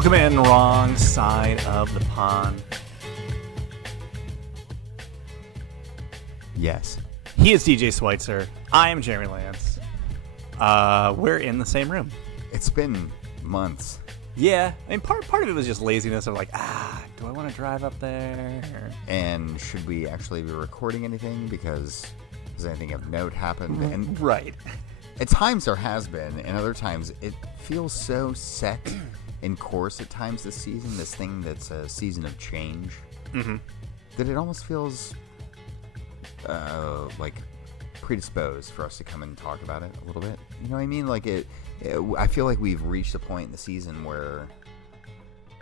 Welcome in, wrong side of the pond. Yes. He is DJ Schweitzer. I am Jeremy Lance. We're in the same room. It's been months. Yeah, I mean, part of it was just laziness of like, do I want to drive up there? And should we actually be recording anything? Because has anything of note happened? And Right. at times there has been, and other times it feels so set in course at times this season, this thing that's a season of change, that it almost feels like predisposed for us to come and talk about it a little bit. You know what I mean? Like I feel like we've reached a point in the season where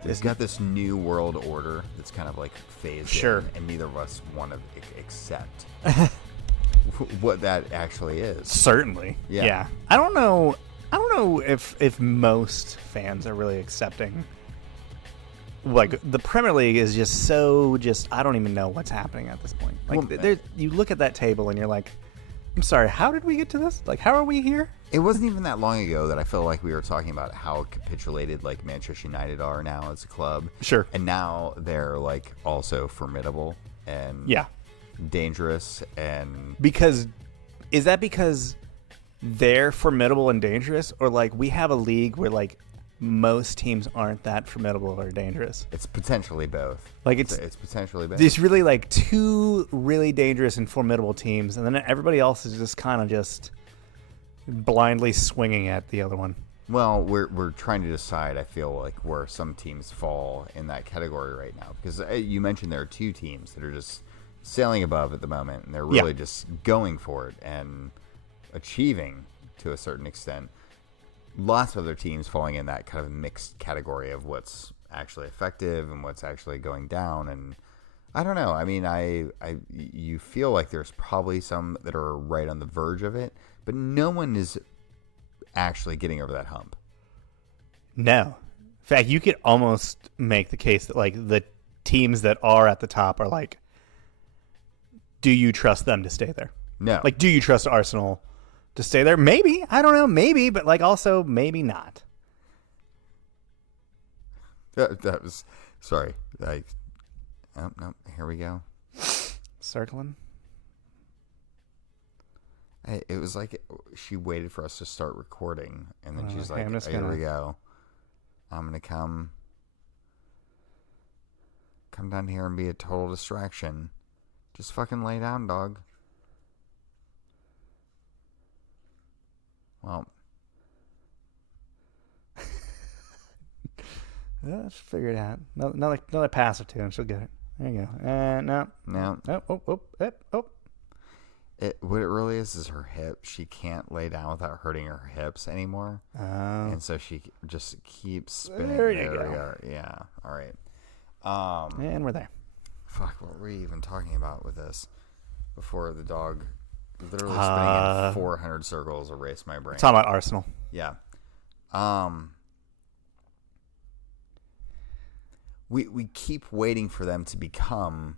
it's got this new world order that's kind of like phased in, and neither of us want to accept what that actually is. Certainly. Yeah. I don't know if most fans are really accepting. Like, the Premier League is just I don't even know what's happening at this point. Like, you look at that table and you're like, I'm sorry, how did we get to this? Like, how are we here? It wasn't even that long ago that I felt like we were talking about how capitulated like Manchester United are now as a club. Sure. And now they're like also formidable and dangerous. And Is that because they're formidable and dangerous, or like we have a league where like most teams aren't that formidable or dangerous? It's potentially both. Like it's potentially both. There's really like two really dangerous and formidable teams, and then everybody else is just kind of just blindly swinging at the other one. Well, we're trying to decide, I feel like, where some teams fall in that category right now, because you mentioned there are two teams that are just sailing above at the moment, and they're really just going for it and achieving to a certain extent. Lots of other teams falling in that kind of mixed category of what's actually effective and what's actually going down. And I don't know. I mean, you feel like there's probably some that are right on the verge of it, but no one is actually getting over that hump. No. In fact, you could almost make the case that like the teams that are at the top are like, do you trust them to stay there? No. Like, do you trust Arsenal to stay there? Maybe. I don't know. Maybe. But, like, also, maybe not. That was... Sorry. Like... Oh, no. Here we go. Circling. It was like she waited for us to start recording, and then she's like, here we go. I'm going to come down here and be a total distraction. Just fucking lay down, dog. Well. Let's figure it out. Another pass or two, and she'll get it. There you go. No. Oh. What it really is her hip. She can't lay down without hurting her hips anymore. Oh. And so she just keeps spinning. There you go. Yeah. All right. And we're there. Fuck, what were we even talking about with this? Before the dog literally spinning in 400 circles erased my brain. Talking about Arsenal. Yeah. We keep waiting for them to become,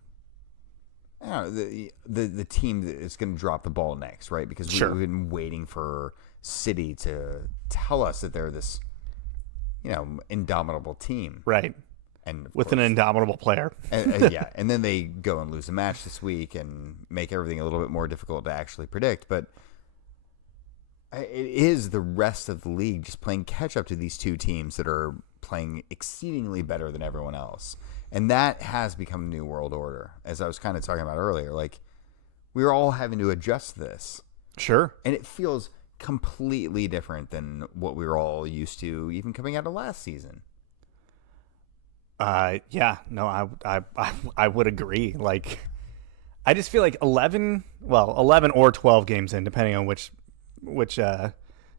I don't know, the team that is going to drop the ball next, right? Because we've been waiting for City to tell us that they're this, indomitable team. Right. And with an indomitable player. and then they go and lose a match this week and make everything a little bit more difficult to actually predict. But it is the rest of the league just playing catch up to these two teams that are playing exceedingly better than everyone else. And that has become the new world order, as I was kind of talking about earlier. Like, we're all having to adjust to this. Sure. And it feels completely different than what we were all used to, even coming out of last season. I would agree. Like, I just feel like 11 or 12 games in, depending on which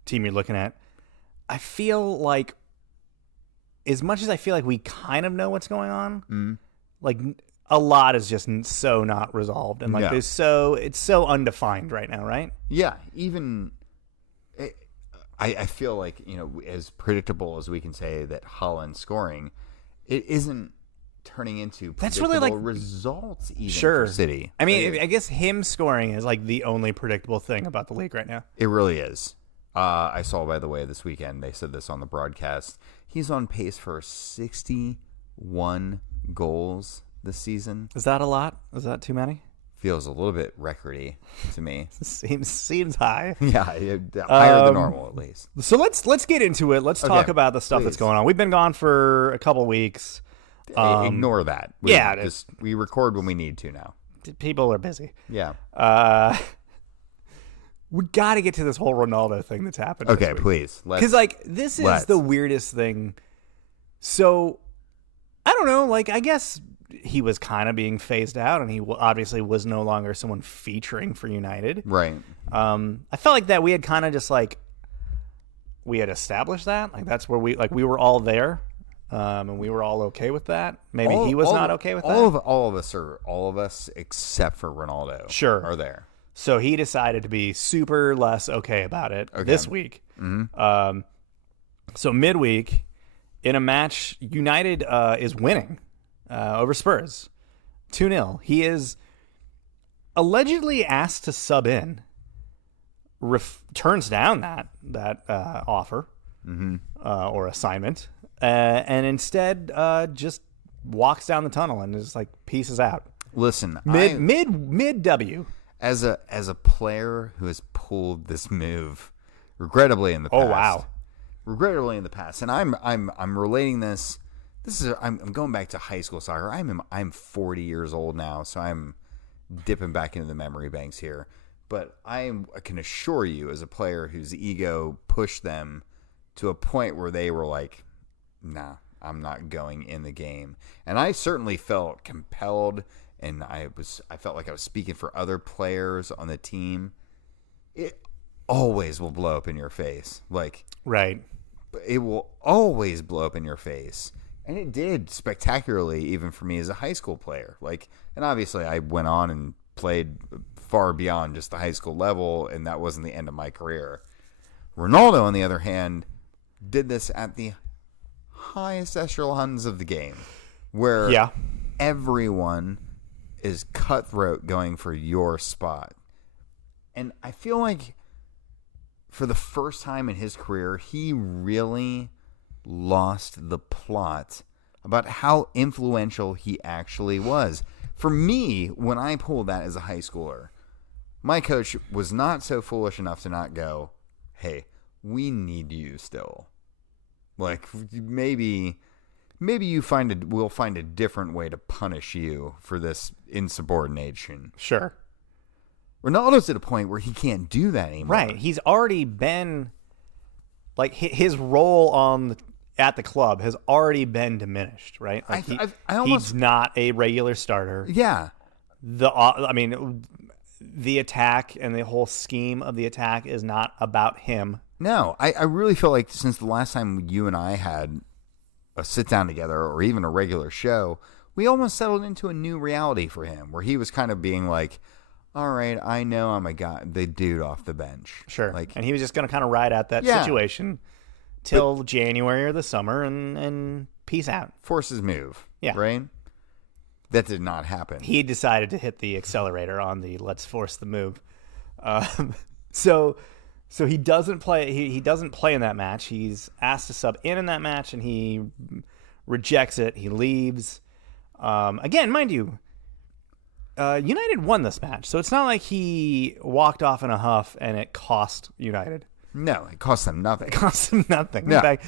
team you're looking at. I feel like, as much as I feel like we kind of know what's going on, like a lot is just so not resolved, and like it's so undefined right now, right? Yeah, even I feel like, as predictable as we can say that Haaland scoring, it isn't turning into predictable results even for City. I mean, I guess him scoring is like the only predictable thing about the league right now. It really is. I saw, by the way, this weekend, they said this on the broadcast. He's on pace for 61 goals this season. Is that a lot? Is that too many? Feels a little bit recordy to me. Seems high. Yeah, higher than normal at least. So let's get into it. Let's talk about the stuff that's going on. We've been gone for a couple weeks. Ignore that. We record when we need to now. People are busy. Yeah. We got to get to this whole Ronaldo thing that's happened. Okay, please. Because this is the weirdest thing. So I don't know. I guess he was kind of being phased out, and he obviously was no longer someone featuring for United. Right. I felt like that we had kind of just we had established that. That's where we were all there. And we were all okay with that. Maybe he was not okay with that. All of us except for Ronaldo. Sure. Are there. So he decided to be super less okay about it this week. Mm-hmm. So midweek, in a match, United is winning over Spurs 2-0. He is allegedly asked to sub in, turns down that offer or assignment, and instead just walks down the tunnel and is pieces out. Listen, mid W. As a player who has pulled this move, regrettably in the past. Oh wow. Regrettably in the past, and I'm relating this. I'm going back to high school soccer. I'm 40 years old now, so I'm dipping back into the memory banks here. But I can assure you, as a player whose ego pushed them to a point where they were like, "Nah, I'm not going in the game," and I certainly felt compelled. And I felt like I was speaking for other players on the team. It always will blow up in your face. Right. It will always blow up in your face. And it did spectacularly, even for me as a high school player. And obviously I went on and played far beyond just the high school level, and that wasn't the end of my career. Ronaldo, on the other hand, did this at the highest echelons of the game, where everyone is cutthroat going for your spot. And I feel like for the first time in his career, he really lost the plot about how influential he actually was. For me, when I pulled that as a high schooler, my coach was not so foolish enough to not go, "Hey, we need you still. Maybe we'll find a different way to punish you for this insubordination." Sure. Ronaldo's at a point where he can't do that anymore. Right. He's already been his role at the club has already been diminished, right? He's not a regular starter. Yeah. The attack and the whole scheme of the attack is not about him. No, I really feel like since the last time you and I had a sit down together or even a regular show, we almost settled into a new reality for him where he was kind of being like, "All right, I know I'm the dude off the bench." Sure. And he was just going to kind of ride out that situation till January or the summer and peace out. Force his move. Yeah. Right? That did not happen. He decided to hit the accelerator on the let's force the move. So he doesn't play. He doesn't play in that match. He's asked to sub in that match, and he rejects it. He leaves. Again, mind you, United won this match, so it's not like he walked off in a huff and it cost United. No, it cost them nothing. It cost them nothing. Yeah. In fact,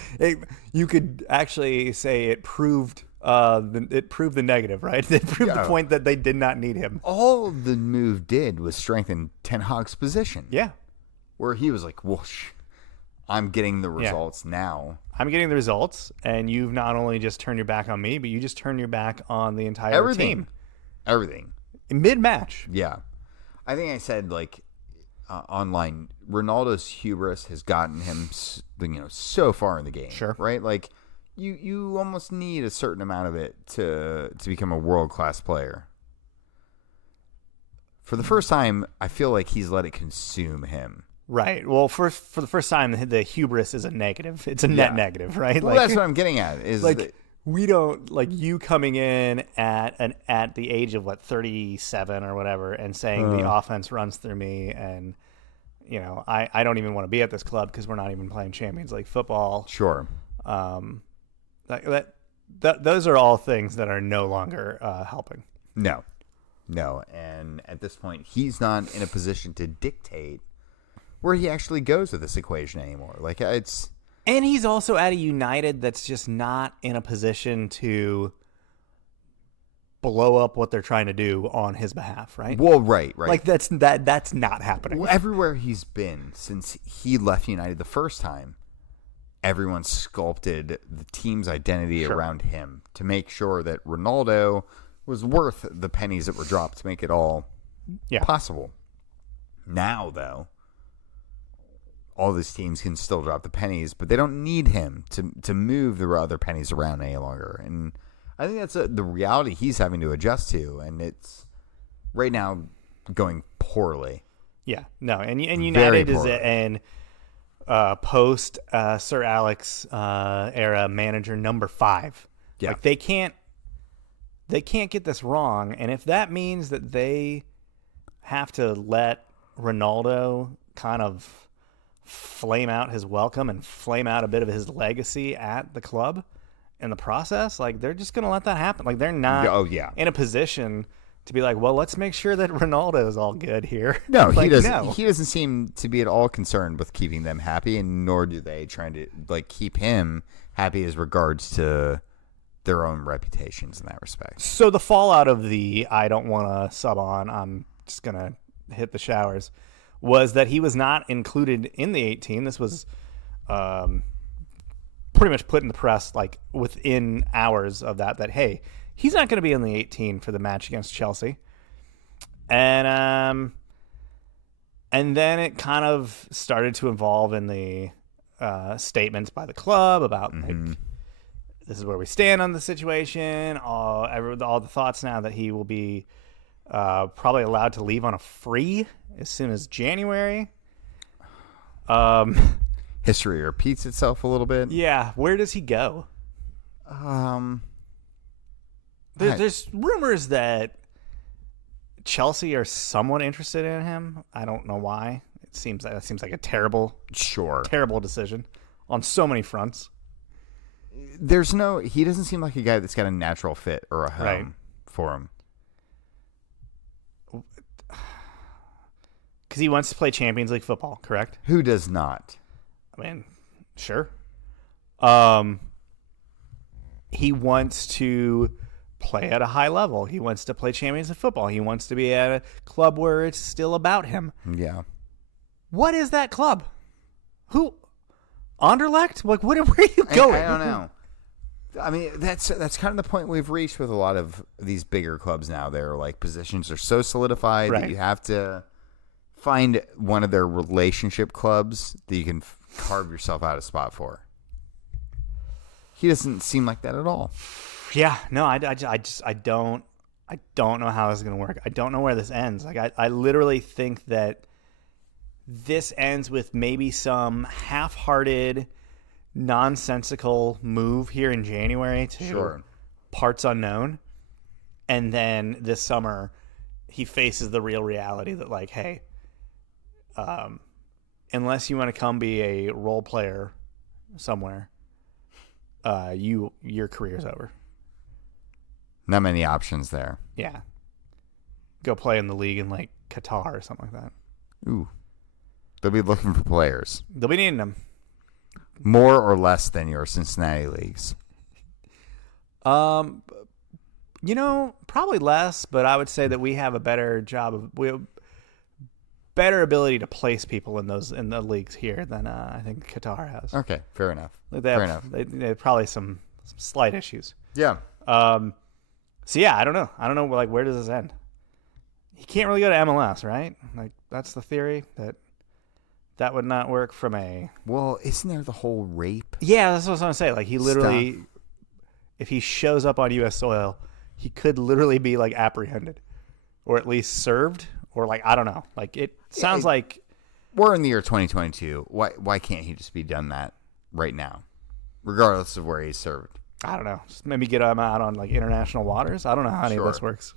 you could actually say it proved the negative, right? It proved the point that they did not need him. All the move did was strengthen Ten Hag's position. Yeah. Where he was like, whoosh, I'm getting the results now. I'm getting the results, and you've not only just turned your back on me, but you just turned your back on the entire team. Everything. Mid-match. Yeah. I think I said, online, Ronaldo's hubris has gotten him, so far in the game. Sure. Right? You almost need a certain amount of it to become a world-class player. For the first time, I feel like he's let it consume him. Right. Well, for the first time, the hubris is a negative. It's a net negative, right? Well, that's what I'm getting at. Is we don't you coming in at the age of 37 or whatever, and saying the offense runs through me, and I don't even want to be at this club because we're not even playing Champions League football. Sure. Those are all things that are no longer helping. No. And at this point, he's not in a position to dictate where he actually goes with this equation anymore. Like, it's... And he's also at a United that's just not in a position to blow up what they're trying to do on his behalf, right? Well, right. Like, that's not happening. Well, everywhere he's been since he left United the first time, everyone sculpted the team's identity around him to make sure that Ronaldo was worth the pennies that were dropped to make it all possible. Now, though, all these teams can still drop the pennies, but they don't need him to move the other pennies around any longer. And I think that's the reality he's having to adjust to, and it's right now going poorly. Yeah, no, and United is in post Sir Alex era manager number 5. Yeah. Like they can't get this wrong, and if that means that they have to let Ronaldo kind of flame out his welcome and flame out a bit of his legacy at the club in the process, like they're just going to let that happen. Like they're not in a position to be like, well, let's make sure that Ronaldo is all good here. No, like, he doesn't. He doesn't seem to be at all concerned with keeping them happy, and nor do they trying to like keep him happy as regards to their own reputations in that respect. So the fallout of the I don't want to sub on, I'm just going to hit the showers, was that he was not included in the 18. This was pretty much put in the press like within hours of that, hey, he's not going to be in the 18 for the match against Chelsea. And then it kind of started to evolve in the statements by the club about like, this is where we stand on the situation. All the thoughts now that he will be probably allowed to leave on a free as soon as January. History repeats itself a little bit. Yeah, where does he go? There's rumors that Chelsea are somewhat interested in him. I don't know why. That seems like a terrible decision on so many fronts. He doesn't seem like a guy that's got a natural fit or a home for him. Because he wants to play Champions League football, correct? Who does not? I mean, sure. He wants to play at a high level. He wants to play Champions League football. He wants to be at a club where it's still about him. Yeah. What is that club? Who? Anderlecht? Like, where are you going? I don't know. I mean, that's kind of the point we've reached with a lot of these bigger clubs now. Their like positions are so solidified that you have to find one of their relationship clubs that you can carve yourself out a spot for. He doesn't seem like that at all. Yeah, no, I don't know how this is going to work. I don't know where this ends. Like, I literally think that this ends with maybe some half-hearted, nonsensical move here in January to parts unknown. And then this summer, he faces the real reality that, like, hey, unless you want to come be a role player somewhere, your career's over. Not many options there. Yeah. Go play in the league in like Qatar or something like that. Ooh. They'll be looking for players. They'll be needing them. More or less than your Cincinnati leagues? Probably less, but I would say that we have a better better ability to place people in the leagues here than I think Qatar has. Okay, fair enough. They have probably some slight issues. Yeah. So yeah, I don't know. Like, where does this end? He can't really go to MLS, right? Like, that's the theory that would not work from a. Well, isn't there the whole rape? Yeah, that's what I was going to say. Like, he literally, if he shows up on U.S. soil, he could literally be like apprehended, or at least served, or like, I don't know. Like, it sounds like we're in the year 2022. Why can't he just be done that right now, regardless of where he's served? I don't know. Just maybe get them out on like international waters. I don't know how any of this works.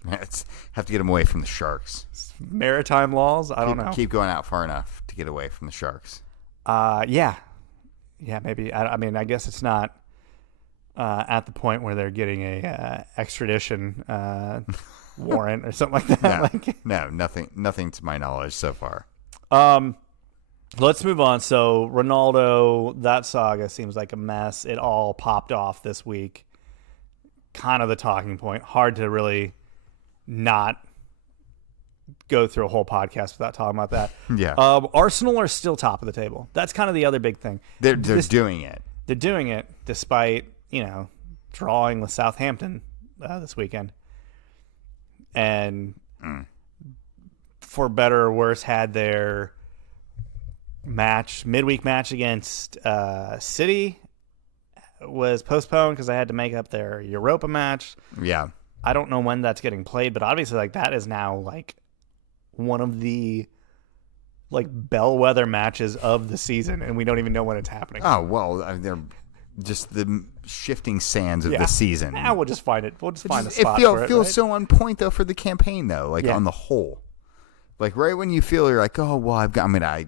Have to get them away from the sharks. Maritime laws. I don't know. Keep going out far enough to get away from the sharks. Yeah, maybe. I mean, I guess it's not at the point where they're getting a extradition warrant or something like that. No, nothing to my knowledge so far. Let's move on. So Ronaldo, that saga seems like a mess. It all popped off this week. Kind of the talking point. Hard to really not go through a whole podcast without talking about that. Yeah. Arsenal are still top of the table. That's kind of the other big thing. They're doing it. They're doing it despite, drawing with Southampton this weekend. And for better or worse, had their midweek match against City was postponed because I had to make up their Europa match. Yeah. I don't know when that's getting played, but obviously like that is now like one of the like bellwether matches of the season, and we don't even know when it's happening. Oh, well, they're just the shifting sands of the season. Now we'll just find it. We'll just find a spot for it. It feels right? so on point though for the campaign though, like on the whole. Like right when you feel you're like, oh well, I'm gonna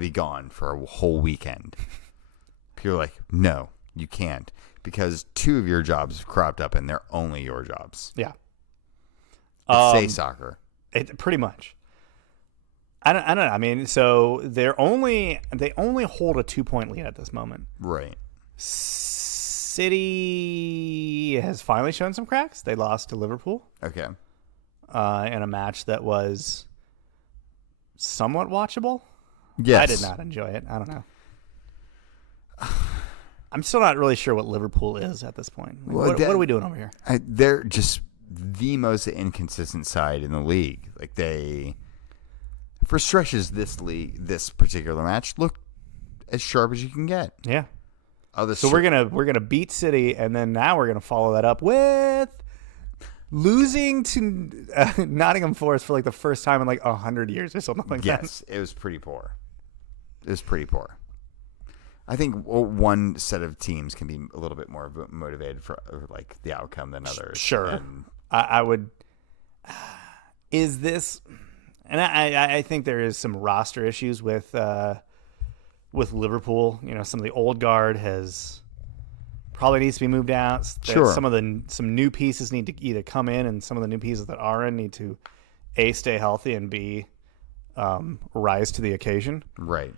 be gone for a whole weekend. You're like, no, you can't, because 2 of your jobs have cropped up and they're only your jobs. Yeah. Say soccer. Pretty much. I don't know. I mean, so they only hold a 2-point lead at this moment. Right. City has finally shown some cracks. They lost to Liverpool. Okay. In a match that was somewhat watchable. Yes. I did not enjoy it. I don't know. I'm still not really sure what Liverpool is at this point. What are we doing over here? They're just the most inconsistent side in the league. Like for stretches, this particular match looked as sharp as you can get. Yeah. So we're gonna beat City, and then now we're gonna follow that up with losing to Nottingham Forest for like the first time in like 100 years or something like that. Yes, it was pretty poor. I think one set of teams can be a little bit more motivated for like the outcome than others. Sure. And I would. Is this? And I think there is some roster issues with Liverpool. Some of the old guard probably needs to be moved out. Sure. Some new pieces need to either come in, and some of the new pieces that are in need to A, stay healthy, and B, rise to the occasion. Right.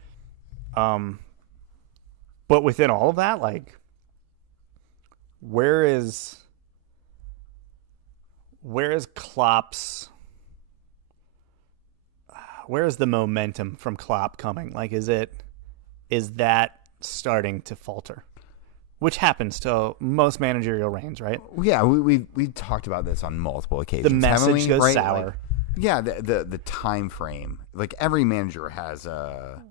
But within all of that, like, where is Klopp's? Where is the momentum from Klopp coming? Like, is that starting to falter? Which happens to most managerial reigns, right? Yeah, we talked about this on multiple occasions. The message goes sour. Like, yeah, the time frame. Like every manager has a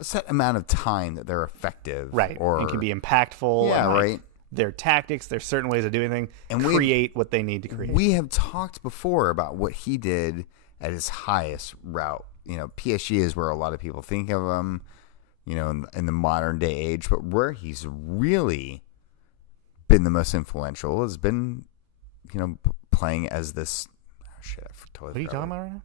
set amount of time that they're effective, right? Or and can be impactful. Yeah, and like right. Their tactics, there's certain ways of doing things, and create what they need to create. We have talked before about what he did at his highest route. PSG is where a lot of people think of him. In the modern day age, but where he's really been the most influential has been, playing as this. Oh shit! I totally. What are you talking about right now?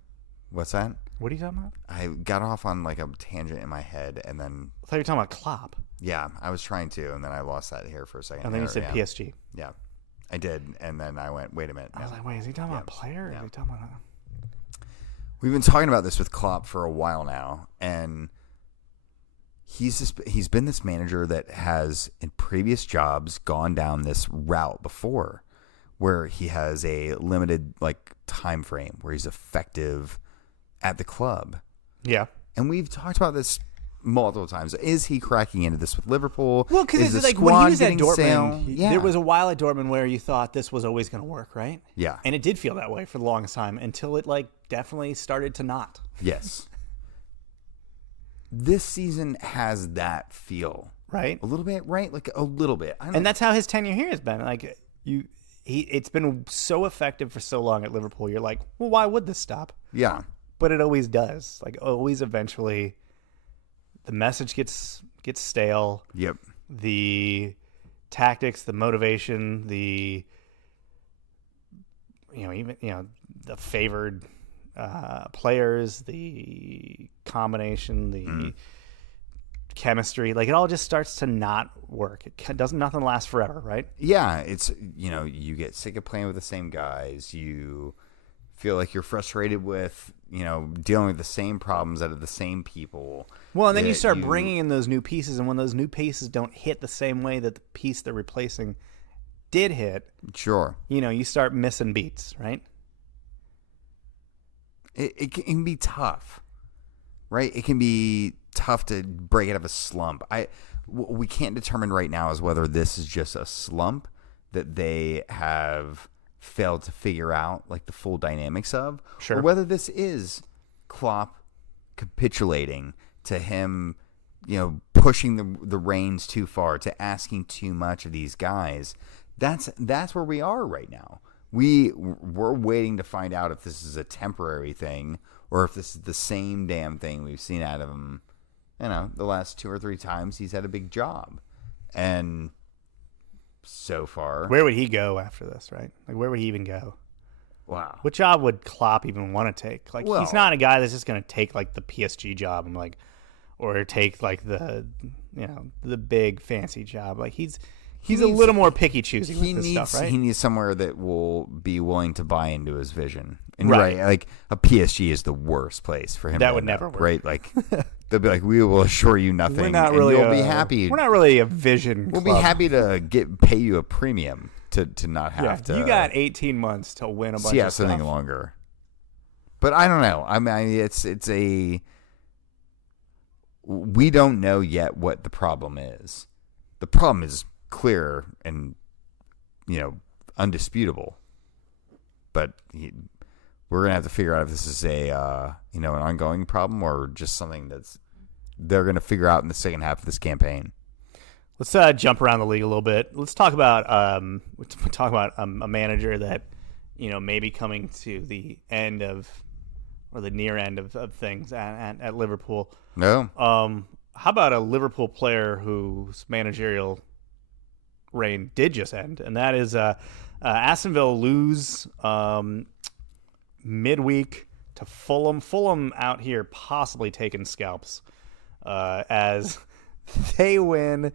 What's that? What are you talking about? I got off on like a tangent in my head, and then I thought you were talking about Klopp. Yeah, I was trying to, and then I lost that here for a second. And then you said PSG. Yeah, I did, and then I went, wait a minute. I was like, wait, is he talking about a player? Or is he talking about? We've been talking about this with Klopp for a while now, and he's been this manager that has in previous jobs gone down this route before, where he has a limited like time frame where he's effective at the club. Yeah, and we've talked about this multiple times. Is he cracking into this with Liverpool? Well, because it's like when he was at Dortmund, there was a while at Dortmund where you thought this was always going to work, right? Yeah, and it did feel that way for the longest time until it like definitely started to not. Yes. This season has that feel, right? A little bit, right? Like a little bit, and that's how his tenure here has been. Like it's been so effective for so long at Liverpool. You're like, well, why would this stop? Yeah, but it always does. Like always, eventually, the message gets stale. Yep. The tactics, the motivation, the the favored players, the combination, the chemistry, like it all just starts to not work. Nothing lasts forever, right? Yeah, it's you get sick of playing with the same guys. You feel like you're frustrated with dealing with the same problems out of the same people. Well, and then you start bringing in those new pieces, and when those new pieces don't hit the same way that the piece they're replacing did hit, sure, you start missing beats, right? It can be tough, right? It can be tough to break out of a slump. We can't determine right now is whether this is just a slump that they have failed to figure out like the full dynamics of, sure, or whether this is Klopp capitulating to him, pushing the reins too far, to asking too much of these guys. That's where we are right now. We're waiting to find out if this is a temporary thing or if this is the same damn thing we've seen out of him, the last 2 or 3 times he's had a big job. And so far, where would he go after this, right? Like, where would he even go? Wow. What job would Klopp even want to take? Like, he's not a guy that's just going to take like the PSG job and or take like the big fancy job. Like he's a little more picky choosy with this stuff, right? He needs somewhere that will be willing to buy into his vision. And right. Like a PSG is the worst place for him. That would never work, right? Like they'll be like, we will assure you nothing. We're not really. You'll be happy. We're not really a vision. We'll club. be happy to pay you a premium to not have to. You got 18 months to win a bunch of stuff. Something longer. But I don't know. I mean, it's a. We don't know yet what the problem is. The problem is clear and undisputable, but we're gonna have to figure out if this is a an ongoing problem or just something they're gonna figure out in the second half of this campaign. Let's jump around the league a little bit. Let's talk about a manager that may be coming to the end of or the near end of things at Liverpool. No. How about a Liverpool player whose managerial reign did just end, and that is Aston Villa lose midweek to Fulham. Fulham out here possibly taking scalps as they win,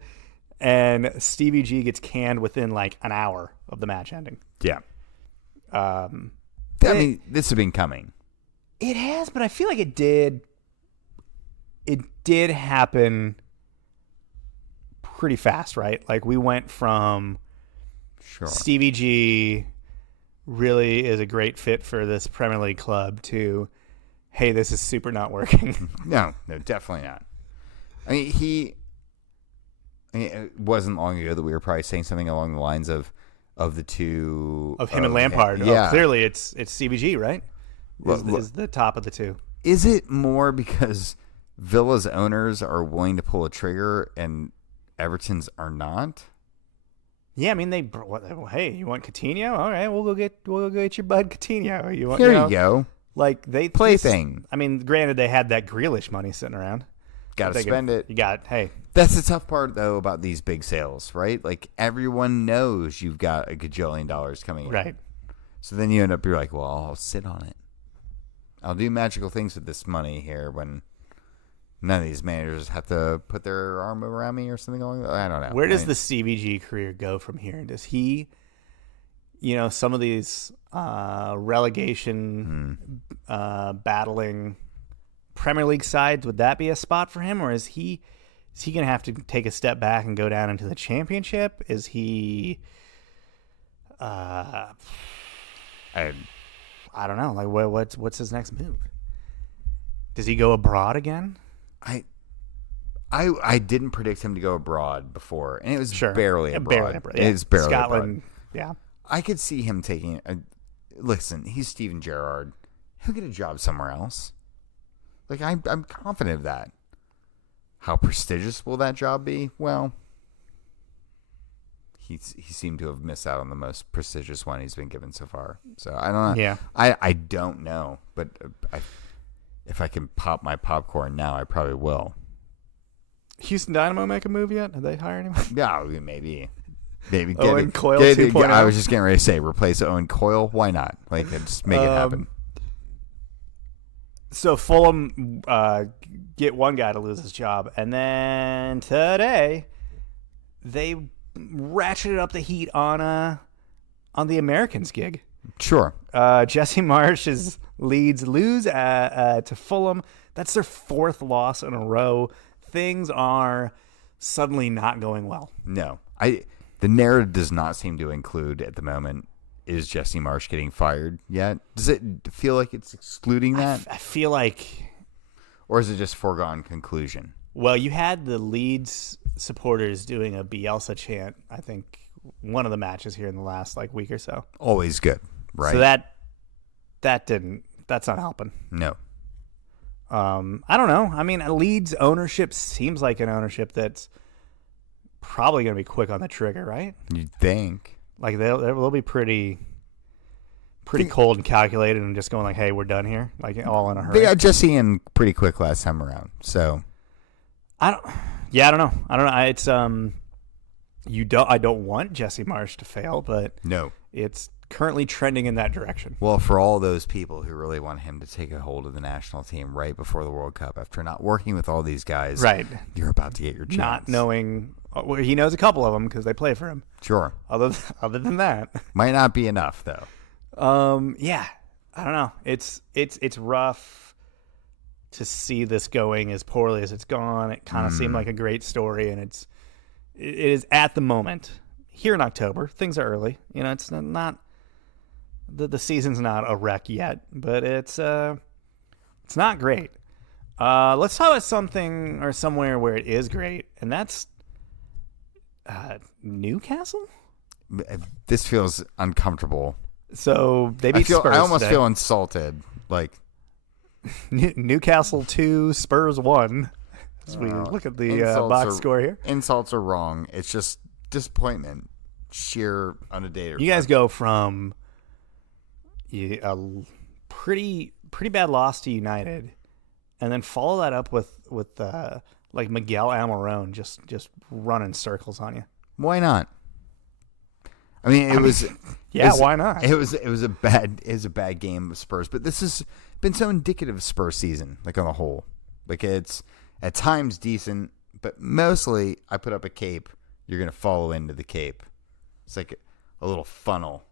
and Stevie G gets canned within like an hour of the match ending. Yeah. I mean, this has been coming. It has, but I feel like it did happen pretty fast, right? Like we went from Stevie G really is a great fit for this Premier League club to, hey, this is super not working. No, definitely not. I mean, it wasn't long ago that we were probably saying something along the lines of the two of him and Lampard. Yeah, clearly it's Stevie G, right? Is the top of the two. Is it more because Villa's owners are willing to pull a trigger and Everton's are not? Yeah, I mean hey, you want Coutinho? All right, we'll go get your bud Coutinho. You go. Like they plaything. I mean, granted they had that Grealish money sitting around. Got to spend it. Hey. That's the tough part though about these big sales, right? Like everyone knows you've got a gajillion dollars coming in. Right. So then you're like, well, I'll sit on it. I'll do magical things with this money here when none of these managers have to put their arm around me or something along that. I don't know. Where does the CBG career go from here? Does he, some of these relegation battling Premier League sides, would that be a spot for him? Or is he going to have to take a step back and go down into the Championship? Is he... I don't know. Like, what's his next move? Does he go abroad again? I didn't predict him to go abroad before, and it was barely abroad. Yeah. It's barely Scotland. Abroad. Yeah, I could see him taking. Listen, he's Steven Gerrard. He'll get a job somewhere else. Like I'm confident of that. How prestigious will that job be? Well, he seemed to have missed out on the most prestigious one he's been given so far. So I don't know. Yeah, I don't know, but if I can pop my popcorn now, I probably will. Houston Dynamo make a move yet? Have they hired anyone? No, maybe. Maybe Owen Coyle 2.0. I was just getting ready to say, replace Owen Coyle. Why not? Like, just make it happen. So Fulham get one guy to lose his job, and then today they ratcheted up the heat on the Americans gig. Sure. Jesse Marsh's Leeds lose to Fulham. That's their 4th loss in a row. Things are suddenly not going well. No. The narrative does not seem to include at the moment, is Jesse Marsh getting fired yet? Does it feel like it's excluding that? I feel like... Or is it just foregone conclusion? Well, you had the Leeds supporters doing a Bielsa chant, I think, one of the matches here in the last week or so. Always good, right? So that's not helping. No. I don't know. I mean, Leeds ownership seems like an ownership that's probably going to be quick on the trigger, right? You'd think. Like they'll be pretty cold and calculated and just going like, "Hey, we're done here," like all in a hurry. They got Jesse in pretty quick last time around, so I don't know. It's I don't want Jesse Marsh to fail, but no, it's currently trending in that direction. Well, for all those people who really want him to take a hold of the national team right before the World Cup, after not working with all these guys, right, you're about to get your chance. Not knowing, well, he knows a couple of them because they play for him. Sure. Other than that, might not be enough though. Yeah, I don't know. It's rough to see this going as poorly as it's gone. It kind of seemed like a great story, and it is at the moment here in October. Things are early. It's not the season's not a wreck yet, but it's not great. Let's talk about something or somewhere where it is great, and that's Newcastle. This feels uncomfortable. So they beat Spurs. I almost today. feel insulted. Like Newcastle 2, Spurs 1. As we look at the box score here. Insults are wrong. It's just disappointment. Sheer unabated. You guys go from a pretty bad loss to United, and then follow that up with Miguel Almiron just running circles on you. Why not? I mean, it was. Yeah, why not? It was a bad game of Spurs, but this has been so indicative of Spurs season, like on the whole. Like it's at times decent, but mostly I put up a cape. You're gonna follow into the cape. It's like a little funnel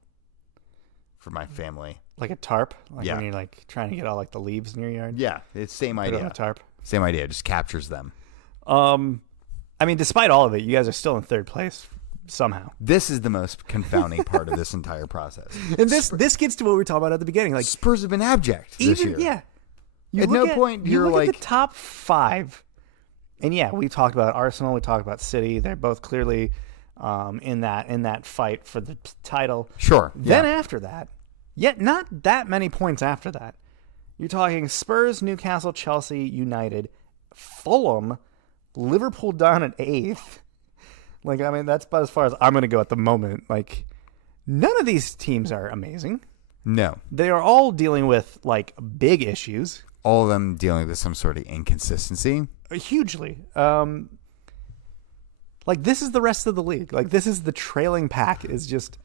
for my family, like a tarp. Like yeah. When you're trying to get all the leaves in your yard. Yeah, it's same idea. Put it on a tarp. Same idea. Just captures them. I mean, despite all of it, you guys are still in 3rd place. Somehow, this is the most confounding part of this entire process, and this gets to what we were talking about at the beginning. Like Spurs have been abject this year. Yeah, at no point you're look at the top 5, and yeah, we talked about Arsenal, we talked about City. They're both clearly in that fight for the title. Sure. Then after that, yet not that many points after that, you're talking Spurs, Newcastle, Chelsea, United, Fulham, Liverpool down at 8th. That's about as far as I'm going to go at the moment. None of these teams are amazing. No. They are all dealing with, big issues. All of them dealing with some sort of inconsistency. Hugely. This is the rest of the league. This is the trailing pack is just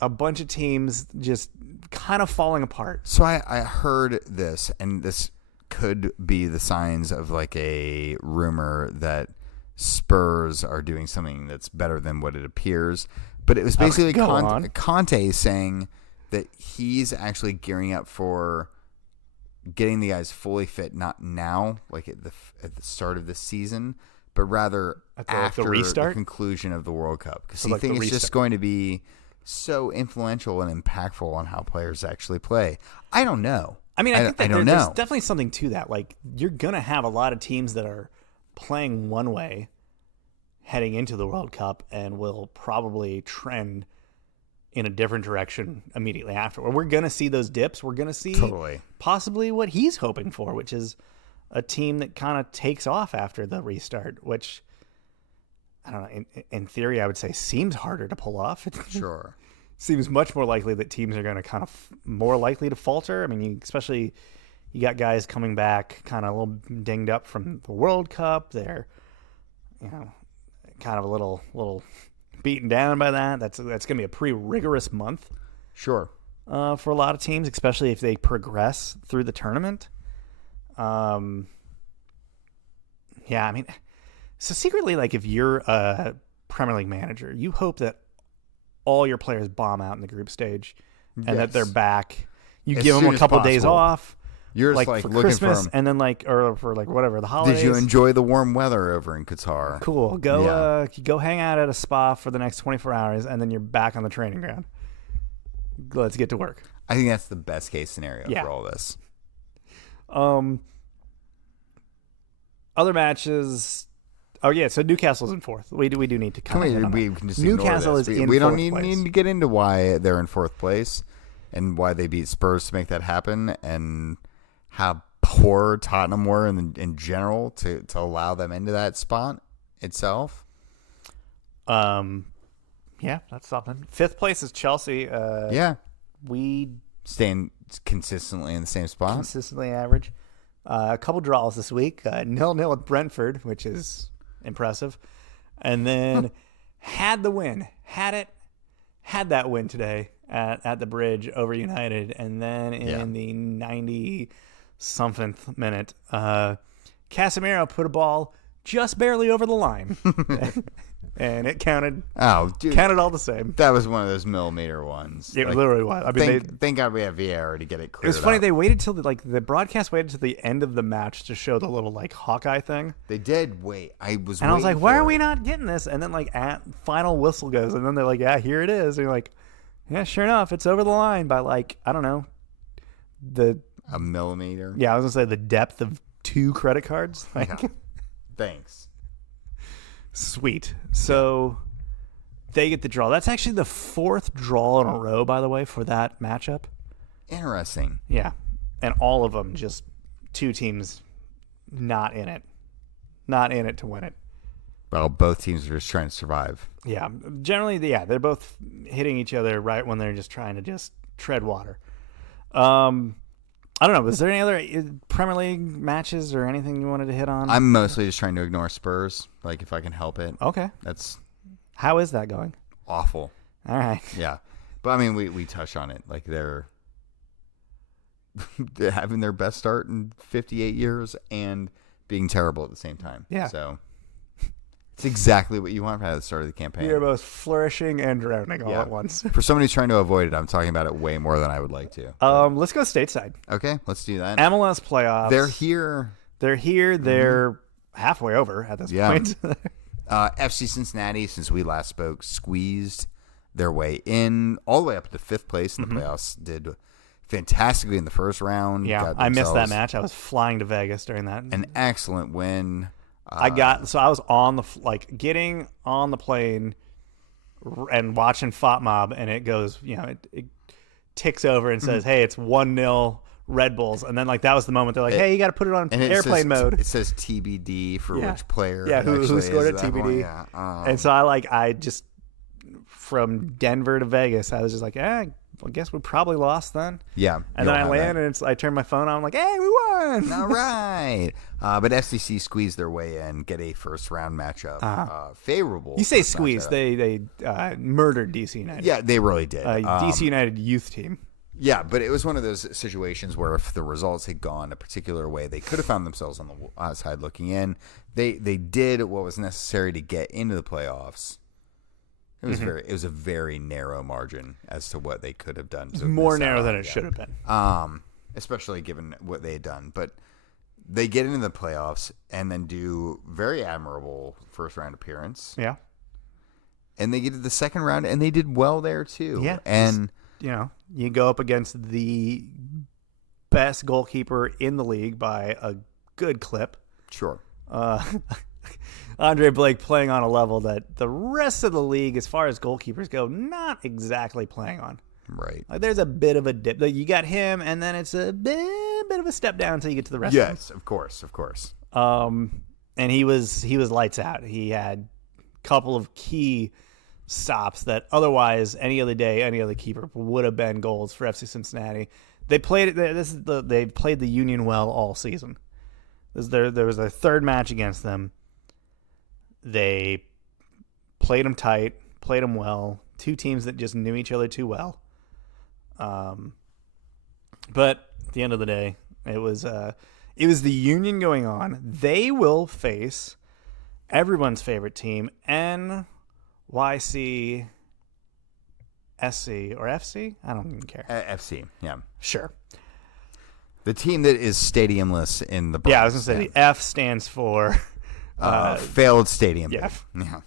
a bunch of teams just kind of falling apart. So I heard this, and this could be the signs of, a rumor that Spurs are doing something that's better than what it appears, but it was basically Conte saying that he's actually gearing up for getting the guys fully fit, not now, at the start of the season, but rather after the restart, the conclusion of the World Cup, because he thinks it's just going to be so influential and impactful on how players actually play. I don't know. I mean, I think that there's definitely something to that. You're gonna have a lot of teams that are playing one way heading into the World Cup and will probably trend in a different direction immediately after. We're going to see those dips. We're going to see possibly what he's hoping for, which is a team that kind of takes off after the restart, which, I don't know, in theory, I would say seems harder to pull off. Sure. Seems much more likely that teams are going to kind of more likely to falter. I mean, especially you got guys coming back kind of a little dinged up from the World Cup. They're, kind of a little beaten down by that. That's going to be a pretty rigorous month. Sure. For a lot of teams, especially if they progress through the tournament. Yeah, I mean, so secretly, like if you're a Premier League manager, you hope that all your players bomb out in the group stage and that they're back. You give them a couple of days off. You're just like for looking Christmas for and then or for whatever the holidays. Did you enjoy the warm weather over in Qatar? Cool. Go hang out at a spa for the next 24 hours and then you're back on the training ground. Let's get to work. I think that's the best case scenario for all this. Other matches. Oh yeah, so Newcastle's in fourth. We do need to come. We can just Newcastle is in. We don't fourth need to get into why they're in fourth place and why they beat Spurs to make that happen, and how poor Tottenham were in general to allow them into that spot itself. Yeah, that's something. Fifth place is Chelsea. We staying consistently in the same spot. Consistently average. A couple draws this week. 0-0 with Brentford, which is impressive. And then had the win. Had that win today at the Bridge over United. And then in the 90-something minute, Casemiro put a ball just barely over the line. And it counted. Oh, dude. Counted all the same. That was one of those millimeter ones. It literally was. I mean, thank God we have VAR to get it cleared. It was funny. Up. They waited till the broadcast waited till the end of the match to show the little Hawkeye thing. They did wait. I was like, why are we not getting this? And then at final whistle goes, and then they're like, yeah, here it is. And you're like, yeah, sure enough, it's over the line by I don't know, a millimeter. Yeah, I was gonna say the depth of 2 credit cards. Thanks. Sweet. So they get the draw. That's actually the 4th draw in a row, by the way, for that matchup. Interesting. Yeah. And all of them just 2 teams not in it. Not in it to win it. Well, both teams are just trying to survive. Yeah. Generally, they're both hitting each other right when they're just trying to just tread water. I don't know. Was there any other Premier League matches or anything you wanted to hit on? I'm mostly just trying to ignore Spurs, if I can help it. Okay. How is that going? Awful. All right. Yeah. But, I mean, we touched on it. They're having their best start in 58 years and being terrible at the same time. Yeah. So, it's exactly what you want at the start of the campaign. You're both flourishing and drowning all at once. For somebody who's trying to avoid it, I'm talking about it way more than I would like to. Let's go stateside. Okay, let's do that. MLS playoffs. They're here. They're halfway over at this point. FC Cincinnati, since we last spoke, squeezed their way in all the way up to 5th place in the playoffs. Did fantastically in the first round. Yeah, I missed that match. I was flying to Vegas during that. An excellent win. I was on getting on the plane and watching FOTMob, and it goes, it ticks over and says, hey, it's 1-0 Red Bulls. And then that was the moment they're like, hey, you got to put it on airplane mode. It says TBD for which player. Yeah, who scored at TBD. Yeah. And so I just, from Denver to Vegas, I was just like, I guess we probably lost then. Yeah. And then I land and I turn my phone on. I'm like, hey, we won. All right. But FCC squeezed their way in, get a first round matchup. Favorable. You say squeezed. They murdered DC United. Yeah, they really did. DC United youth team. Yeah, but it was one of those situations where if the results had gone a particular way, they could have found themselves on the outside looking in. They did what was necessary to get into the playoffs. It was a very narrow margin as to what they could have done. More narrow than it should have been. Especially given what they had done. But they get into the playoffs and then do very admirable first round appearance. Yeah. And they get to the second round and they did well there too. Yeah. And you go up against the best goalkeeper in the league by a good clip. Sure. Andre Blake playing on a level that the rest of the league, as far as goalkeepers go, not exactly playing on. Right. There's a bit of a dip. You got him, and then it's a bit of a step down until you get to the rest of them. Yes, of course. And he was lights out. He had a couple of key stops that otherwise any other day, any other keeper would have been goals for FC Cincinnati. They played it. They played the Union well all season. There was a third match against them. They played them tight, played them well. Two teams that just knew each other too well. But at the end of the day, it was the Union going on. They will face everyone's favorite team, NYC SC or FC? I don't even care. FC, yeah. Sure. The team that is stadiumless in the Bronx. Yeah, I was going to say the F stands for... failed stadium. Yeah. Yeah.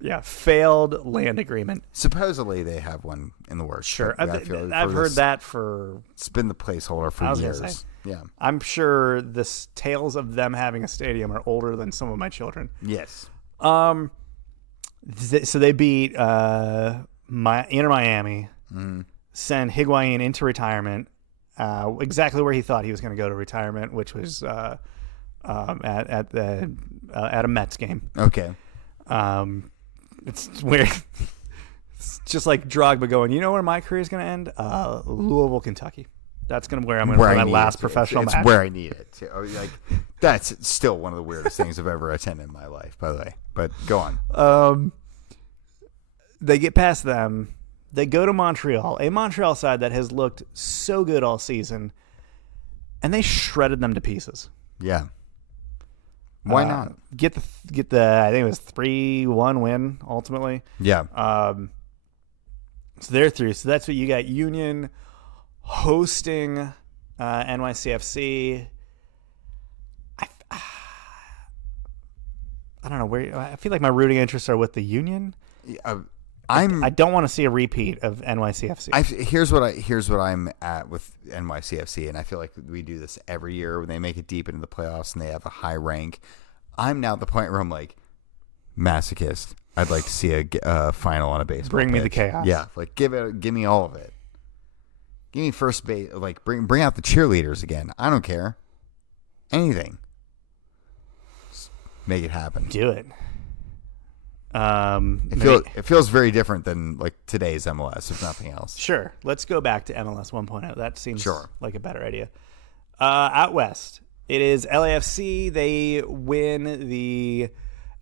Yeah, failed land agreement. Supposedly they have one in the works. Sure. I've I've heard that for... It's been the placeholder for years. Yeah. I'm sure the tales of them having a stadium are older than some of my children. Yes. So they beat Inter Miami, send Higuain into retirement, exactly where he thought he was going to go to retirement, which was at a Mets game. Okay. It's weird. It's just like Drogba going, you know where my career is going to end? Louisville, Kentucky. That's going to where I'm going to play my last professional match. It's where I need it. Like, that's still one of the weirdest things I've ever attended in my life, by the way. But go on. They get past them. They go to Montreal, a Montreal side that has looked so good all season, and they shredded them to pieces. Yeah. Why not? Get the I think it was 3-1 win ultimately. Yeah. So they're through. So that's what you got. Union hosting NYCFC. I don't know where. I feel like my rooting interests are with the Union. I don't want to see a repeat of NYCFC. Here's what I'm at with NYCFC, and I feel like we do this every year when they make it deep into the playoffs and they have a high rank. I'm now at the point where I'm like, masochist. I'd like to see a final on a baseball. Bring me pitch. the chaos. Yeah, like give me all of it. Give me first base. Like bring out the cheerleaders again. I don't care. Anything. Just make it happen. Do it. It feels very different than like today's MLS, if nothing else. Sure. Let's go back to MLS 1.0. That seems like a better idea. Out west, it is LAFC. They win the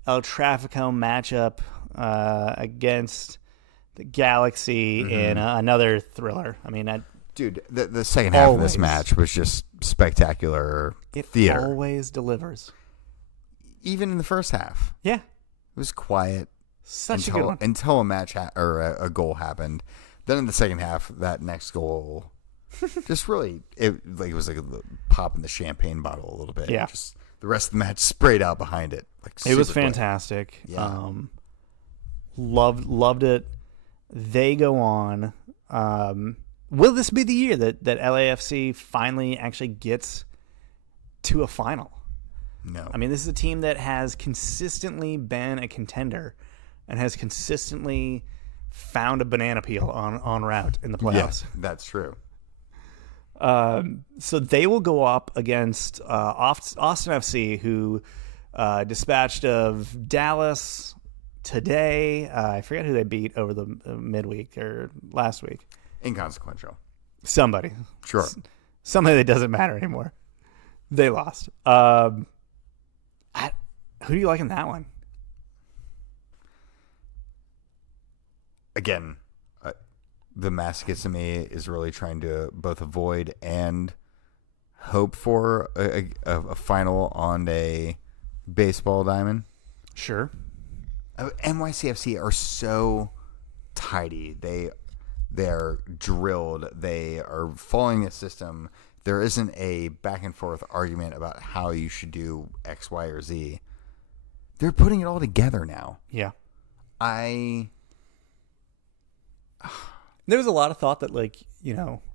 El Trafico matchup against the Galaxy in another thriller. I mean, dude, the second half of this match was just spectacular. Theater always delivers. Even in the first half. Yeah. It was quiet a good one. until a match or a goal happened. Then in the second half, that next goal just really it was like popping the champagne bottle a little bit. Yeah. Just the rest of the match sprayed out behind it. It was fantastic. Yeah. Loved it. They go on. Will this be the year that LAFC finally actually gets to a final? No. I mean, this is a team that has consistently been a contender and has consistently found a banana peel on route in the playoffs. Yeah, that's true. So they will go up against Austin FC, who dispatched of Dallas today. I forget who they beat over the midweek or last week. Inconsequential. Somebody. Sure. Somebody that doesn't matter anymore. They lost. Who do you like in that one? Again, the masochist in me is really trying to both avoid and hope for a final on a baseball diamond. Sure. NYCFC are so tidy. They're drilled. They are following a system. There isn't a back and forth argument about how you should do X, Y, or Z. They're putting it all together now. Yeah. There was a lot of thought that, like,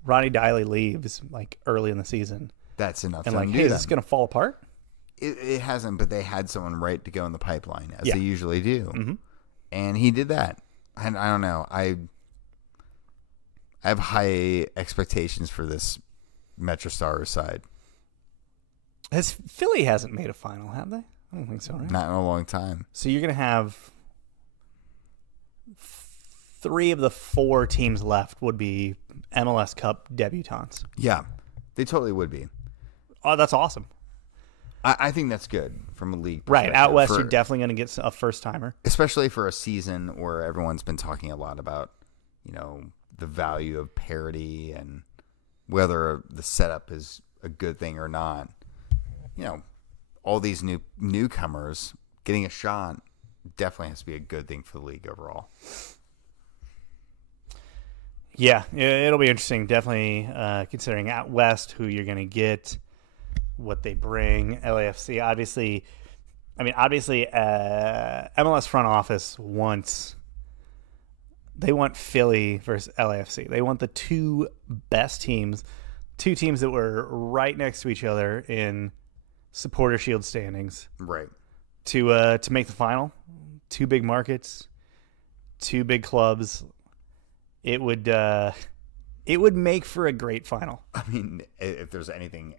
Ronnie Diley leaves like early in the season. That's enough and time like, to hey, do is that. this going to fall apart? It hasn't, but they had someone right to go in the pipeline, as they usually do. Mm-hmm. And he did that. And I don't know. I have high expectations for this MetroStars side. Philly hasn't made a final, have they? I don't think so, right? Not in a long time. So you're going to have 3 of the 4 teams left would be MLS Cup debutantes. Yeah, they totally would be. Oh, that's awesome. I think that's good from a league Right. perspective. Out west, you're definitely going to get a first-timer. Especially for a season where everyone's been talking a lot about, the value of parity and whether the setup is a good thing or not. All these newcomers getting a shot definitely has to be a good thing for the league overall. Yeah, it'll be interesting. Definitely considering out west who you're going to get, what they bring. LAFC, obviously, MLS front office wants Philly versus LAFC. They want the two best teams, two teams that were right next to each other in supporter shield standings, right? To make the final. Two big markets, two big clubs. It would make for a great final. I mean, if there's anything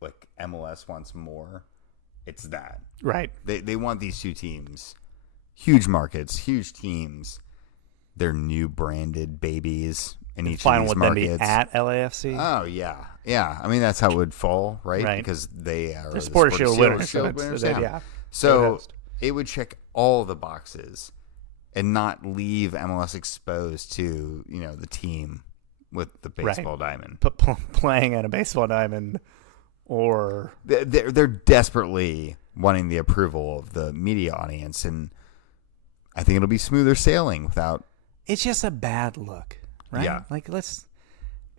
like MLS wants more, it's that. Right. They want these two teams, huge markets, huge teams. They're new branded babies in each of these markets. Final would then be at LAFC? Oh, yeah. Yeah. I mean, that's how it would fall, right? Because they are the Supporter Shield winners. Yeah. So it would check all the boxes and not leave MLS exposed to, the team with the baseball diamond. Playing at a baseball diamond, or... They're desperately wanting the approval of the media audience, and I think it'll be smoother sailing without... It's just a bad look, right? Yeah. It's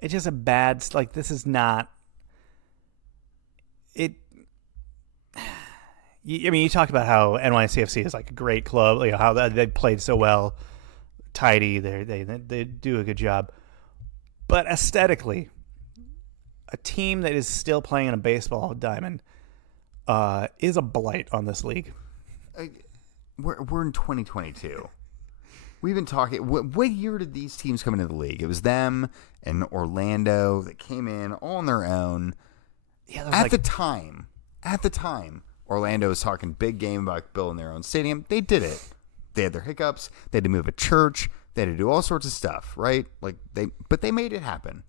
just a bad... this is not... you talk about how NYCFC is a great club, how they played so well, tidy, they do a good job. But aesthetically, a team that is still playing in a baseball diamond is a blight on this league. We're in 2022. We've been talking. What year did these teams come into the league? It was them and Orlando that came in all on their own. Yeah, at the time, Orlando was talking big game about building their own stadium. They did it. They had their hiccups. They had to move a church. They had to do all sorts of stuff, right? But they made it happen.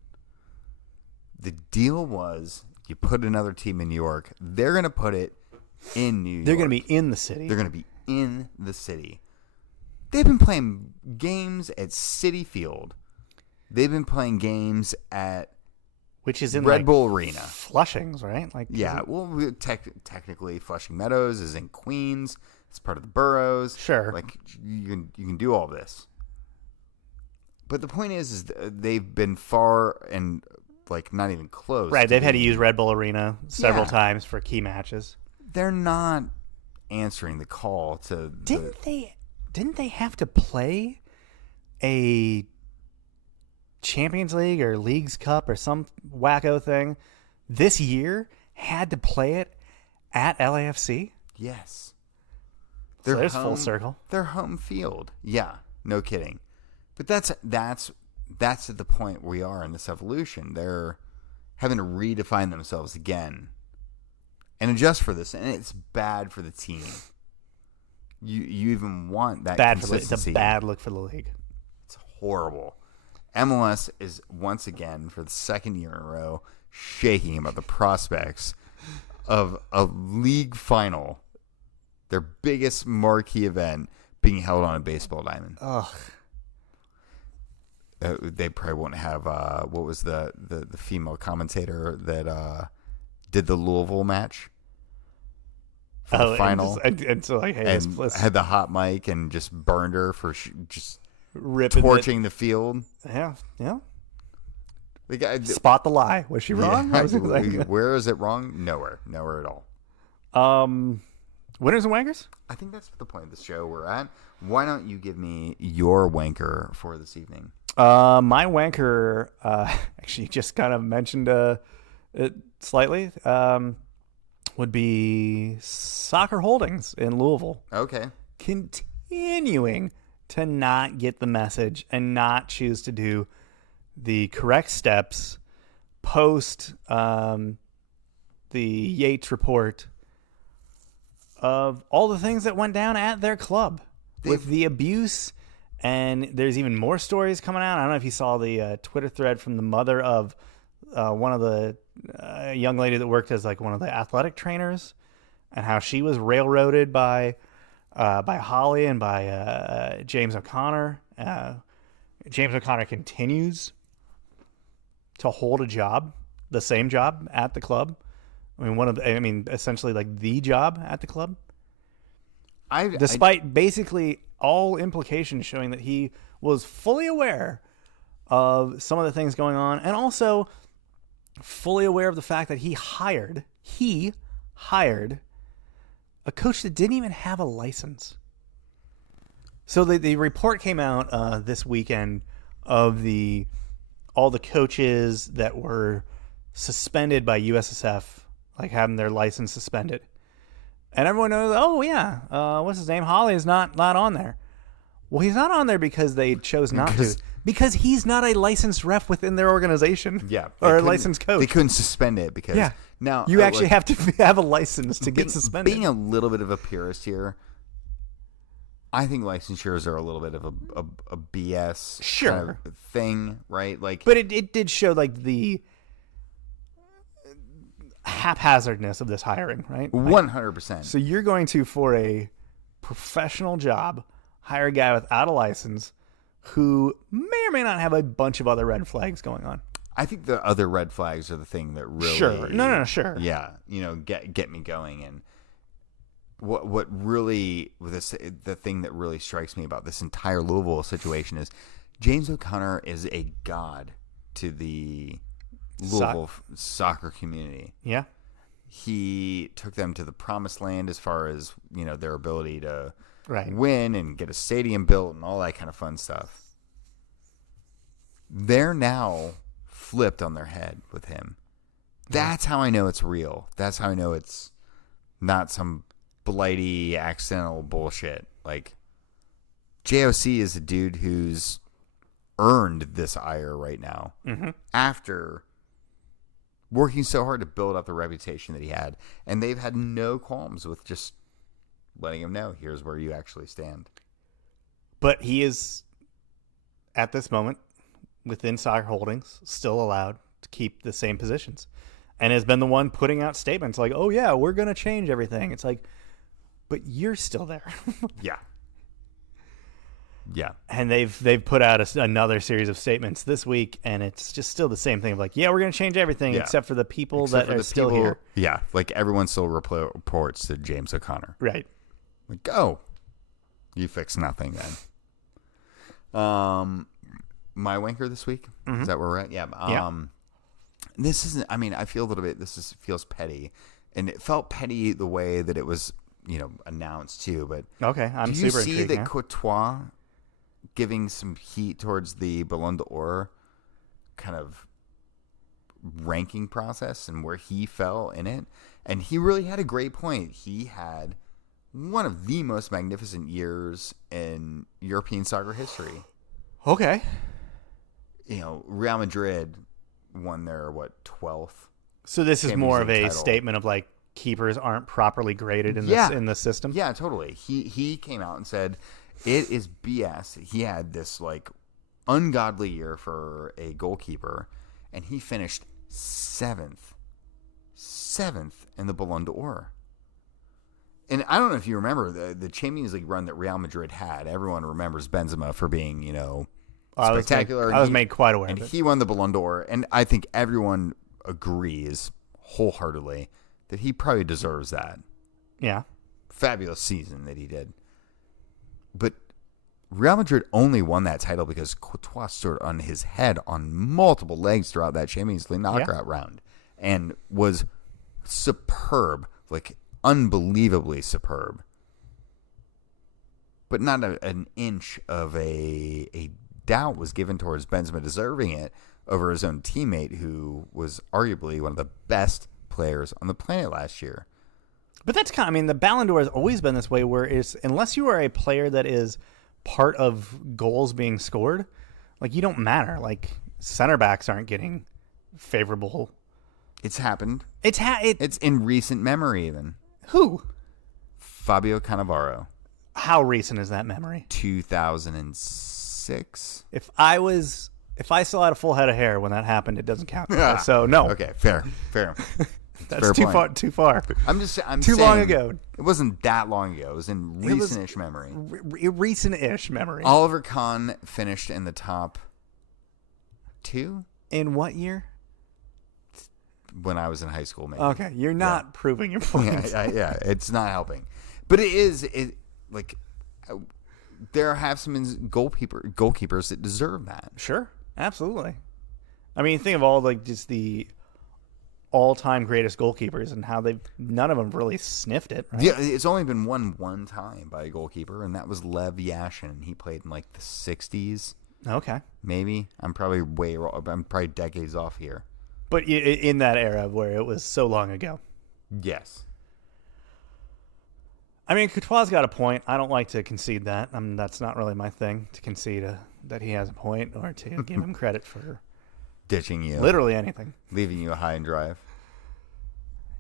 The deal was you put another team in New York. They're going to put it in New York. They're going to be in the city. They're going to be in the city. They've been playing games at Citi Field. They've been playing games at which is in Red Bull Arena, Flushing's, right? Yeah. Well, technically, Flushing Meadows is in Queens. It's part of the boroughs. Sure. You can do all this. But the point is they've been far and not even close. Right. They've had to use Red Bull Arena several times for key matches. They're not answering the call to. Didn't they have to play a Champions League or Leagues Cup or some wacko thing this year? Had to play it at LAFC? Yes. So there's full circle. Their home field. Yeah, no kidding. But that's at the point we are in this evolution. They're having to redefine themselves again and adjust for this, and it's bad for the team. You even want that consistency. It's a bad look for the league. It's horrible. MLS is once again, for the second year in a row, shaking about the prospects of a league final, their biggest marquee event, being held on a baseball diamond. Ugh. They probably won't have what was the female commentator that did the Louisville match for the final, and so had the hot mic and just burned her for just ripping torching the field. Yeah. The guy, spot the lie. Was she wrong? Yeah, where is it wrong? Nowhere at all. Winners and wankers? I think that's the point of the show we're at. Why don't you give me your wanker for this evening? My wanker, actually just kind of mentioned it slightly, would be Soccer Holdings in Louisville. Okay. Continuing to not get the message and not choose to do the correct steps post the Yates report of all the things that went down at their club with the abuse. And there's even more stories coming out. I don't know if you saw the Twitter thread from the mother of one of the young lady that worked as like one of the athletic trainers, and how she was railroaded by Holly and by James O'Connor. James O'Connor continues to hold a job, the same job at the club. Essentially like the job at the club. Despite basically all implications showing that he was fully aware of some of the things going on, and also fully aware of the fact that he hired a coach that didn't even have a license. So the report came out this weekend of all the coaches that were suspended by USSF, like having their license suspended. And everyone knows, oh yeah, what's his name? Holly is not on there. Well, he's not on there because they chose not to. Because he's not a licensed ref within their organization. Yeah. Or a licensed coach. They couldn't suspend it because now you actually have to have a license to get suspended. Being a little bit of a purist here, I think licensures are a little bit of a BS kind of thing, right? Like, but it did show like the haphazardness of this hiring, right? 100%. So you're going to, for a professional job, hire a guy without a license who may or may not have a bunch of other red flags going on. I think the other red flags are the thing that really sure. Yeah, get me going. And what really the thing that really strikes me about this entire Louisville situation is James O'Connor is a god to the Louisville soccer community. Yeah. He took them to the promised land as far as, their ability to win and get a stadium built and all that kind of fun stuff. They're now flipped on their head with him. That's how I know it's real. That's how I know it's not some blighty, accidental bullshit. Like, JOC is a dude who's earned this ire right now after working so hard to build up the reputation that he had. And they've had no qualms with just letting him know, here's where you actually stand. But he is, at this moment, within Soccer Holdings, still allowed to keep the same positions. And has been the one putting out statements like, oh yeah, we're going to change everything. It's like, but you're still there. Yeah. Yeah. And they've put out another series of statements this week, and it's just still the same thing of like, yeah, we're going to change everything except for the people that are still here. Yeah, like everyone still reports to James O'Connor. Right. Like, go. You fix nothing then. My wanker this week? Is that where we're at? Yeah. This isn't, I feel a little bit, feels petty. And it felt petty the way that it was, announced too. But okay, I'm super intrigued. Do you see that Courtois giving some heat towards the Ballon d'Or kind of ranking process and where he fell in it? And he really had a great point. He had one of the most magnificent years in European soccer history. Okay. Real Madrid won their 12th. So this is more of a statement of like keepers aren't properly graded in the system. Yeah, totally. He came out and said it is BS. He had this like ungodly year for a goalkeeper, and he finished seventh in the Ballon d'Or. And I don't know if you remember the Champions League run that Real Madrid had. Everyone remembers Benzema for being, spectacular. I was made quite aware of it. And he won the Ballon d'Or. And I think everyone agrees wholeheartedly that he probably deserves that. Yeah. Fabulous season that he did. But Real Madrid only won that title because Courtois stood on his head on multiple legs throughout that Champions League knockout round and was superb, like unbelievably superb. But not an inch of a doubt was given towards Benzema deserving it over his own teammate, who was arguably one of the best players on the planet last year. But that's the Ballon d'Or has always been this way, where it's, unless you are a player that is part of goals being scored, like, you don't matter. Like, center backs aren't getting favorable. It's happened. It's in recent memory even. Who? Fabio Cannavaro. How recent is that memory? 2006. If I was If I still had a full head of hair when that happened, it doesn't count. So no. Okay, fair. That's fair too point. far. Too far. I'm too saying long ago. It wasn't that long ago. It was in recent-ish memory. Recent-ish memory. Oliver Kahn finished in the top 2 in what year? When I was in high school, maybe. Okay, you're not proving your point. Yeah, it's not helping. But there have some goalkeepers that deserve that. Sure, absolutely. I mean, think of all just the all-time greatest goalkeepers and how none of them really sniffed it. Right? Yeah, it's only been won one time by a goalkeeper, and that was Lev Yashin. He played in like the 60s. Okay, maybe. I'm probably I'm probably decades off here. But in that era where it was so long ago. Yes. I mean, Courtois got a point. I don't like to concede that. That's not really my thing, to concede that he has a point or to give him credit for ditching you. Literally anything. Leaving you high and dry.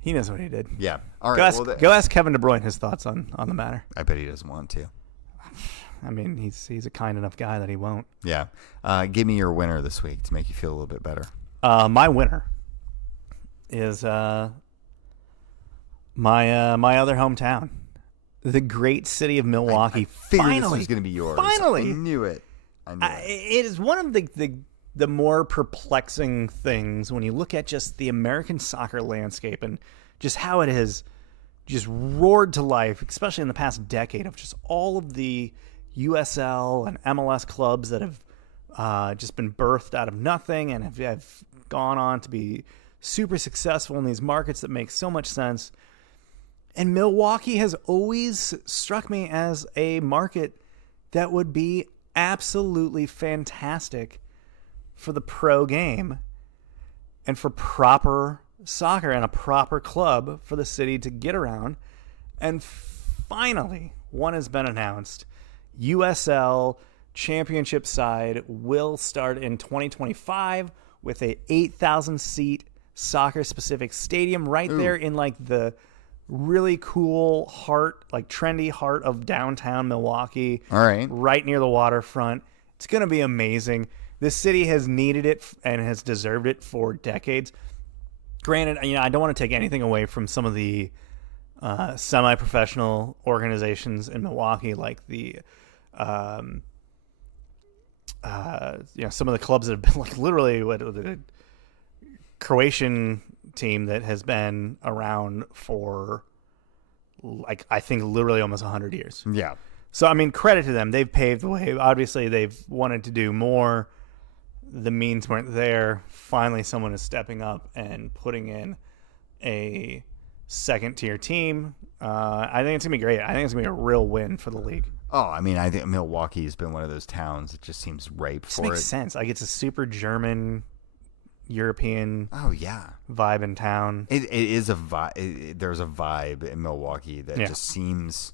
He knows what he did. Yeah. All right. Go ask Kevin De Bruyne his thoughts on the matter. I bet he doesn't want to. I mean, he's a kind enough guy that he won't. Yeah. Give me your winner this week to make you feel a little bit better. My winner is my other hometown, the great city of Milwaukee. I figured finally, this was going to be yours. Finally, I knew it. It is one of the more perplexing things when you look at just the American soccer landscape and just how it has just roared to life, especially in the past decade, of just all of the USL and MLS clubs that have just been birthed out of nothing and have gone on to be super successful in these markets that make so much sense. And Milwaukee has always struck me as a market that would be absolutely fantastic for the pro game and for proper soccer and a proper club for the city to get around. And finally, one has been announced. USL championship side will start in 2025 with a 8,000 seat soccer specific stadium right there in like the really cool heart, like trendy heart of downtown Milwaukee. All right. Right near the waterfront. It's going to be amazing. This city has needed it and has deserved it for decades. Granted, I don't want to take anything away from some of the semi-professional organizations in Milwaukee, like the some of the clubs that have been like literally the Croatian team that has been around for like I think literally almost 100 years. Yeah. So I mean, credit to them. They've paved the way. Obviously, they've wanted to do more. The means weren't there. Finally, someone is stepping up and putting in a second-tier team. I think it's going to be great. I think it's going to be a real win for the league. Oh, I mean, I think Milwaukee has been one of those towns that just seems ripe for it. Makes sense. Like it's a super German, European vibe in town. It is a vibe. There's a vibe in Milwaukee that just seems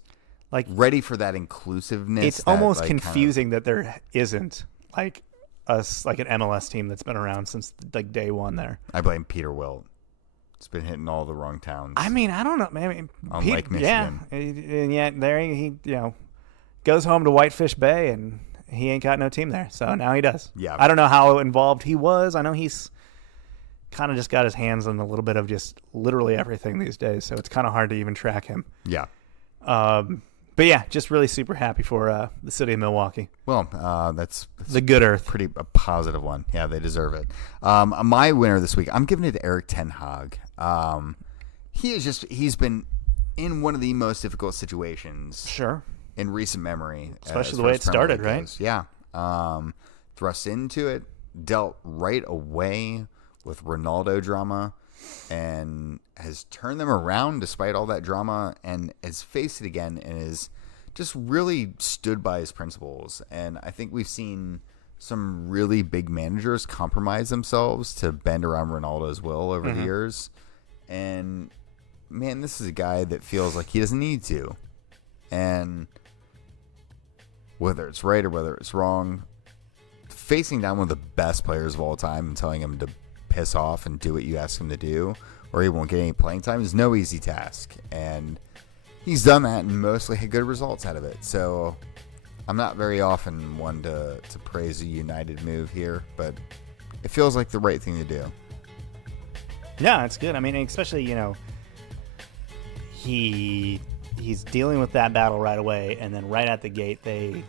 like ready for that inclusiveness. It's almost confusing that there isn't like like an MLS team that's been around since like day one there. I blame Peter Wilt. It's been hitting all the wrong towns. I mean, I don't know. I mean, Unlike Michigan. Yeah, and yet there he goes home to Whitefish Bay and he ain't got no team there. So now he does. Yeah. I don't know how involved he was. I know he's kind of just got his hands on a little bit of just literally everything these days. So it's kind of hard to even track him. Yeah. But yeah, just really super happy for the city of Milwaukee. Well, that's the good earth. Pretty a positive one. Yeah, they deserve it. My winner this week, I'm giving it to Eric Ten Hag. He's been in one of the most difficult situations. Sure. In recent memory, especially the way it started, right? Yeah. Thrust into it, dealt right away with Ronaldo drama, and has turned them around despite all that drama, and has faced it again, and has just really stood by his principles. And I think we've seen some really big managers compromise themselves to bend around Ronaldo's will over the years. And man, this is a guy that feels like he doesn't need to. And whether it's right or whether it's wrong, facing down one of the best players of all time and telling him to piss off and do what you ask him to do, or he won't get any playing time, is no easy task. And he's done that and mostly had good results out of it. So I'm not very often one to praise a United move here, but it feels like the right thing to do. Yeah, it's good. I mean, especially, he's dealing with that battle right away, and then right at the gate, they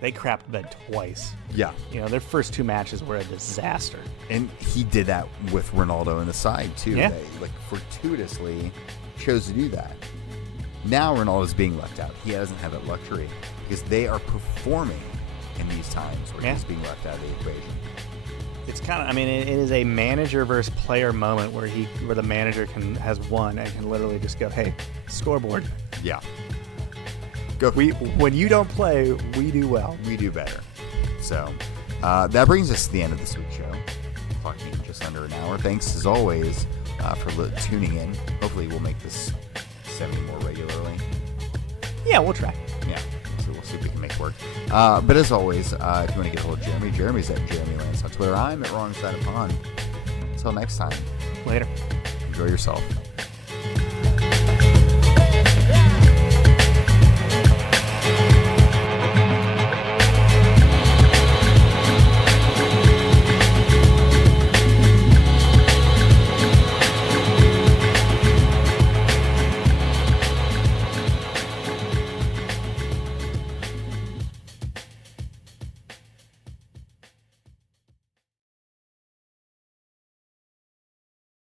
crapped the bed twice. Yeah. Their first 2 matches were a disaster. And he did that with Ronaldo in the side, too. Yeah. They, fortuitously chose to do that. Now Ronaldo's being left out. He doesn't have that luxury because they are performing in these times where he's being left out of the equation. It's kind of, it is a manager versus player moment where the manager has won and can literally just go, hey, scoreboard. Yeah. Go. When you don't play, we do well. We do better. So that brings us to the end of this week's show. Talking just under an hour. Thanks as always for tuning in. Hopefully we'll make this 70 more regularly. Yeah, we'll try. Yeah. So we'll see if we can make it work. But as always, if you want to get a hold of Jeremy, Jeremy's at Jeremy Lance on Twitter. I'm at Wrong Side of Pond. Until next time. Later. Enjoy yourself.